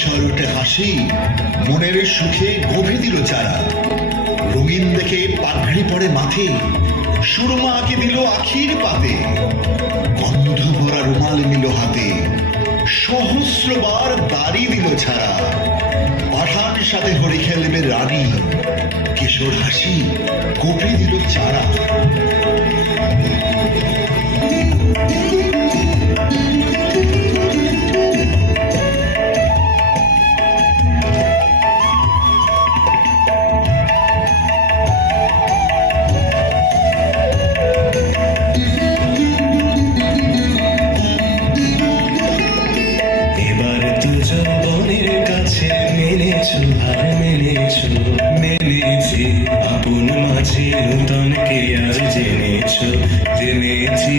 কেশর উঠে হাসি, মনের সুখে গভে দিল চারা। রঙিন দেখে পাগড়ি পড়ে মাথে, সুরমা আঁকে দিল আখির পাতে। গন্ধ ভরা রুমাল নিল হাতে, সহস্রবার দাড়ি দিল ছাড়া। পাঠান সাথে হরি খেলবে রানী, কেশর হাসি গভে দিল চারা। মেলেছি আপন মাঝে নূতনকে আজ জেনেছি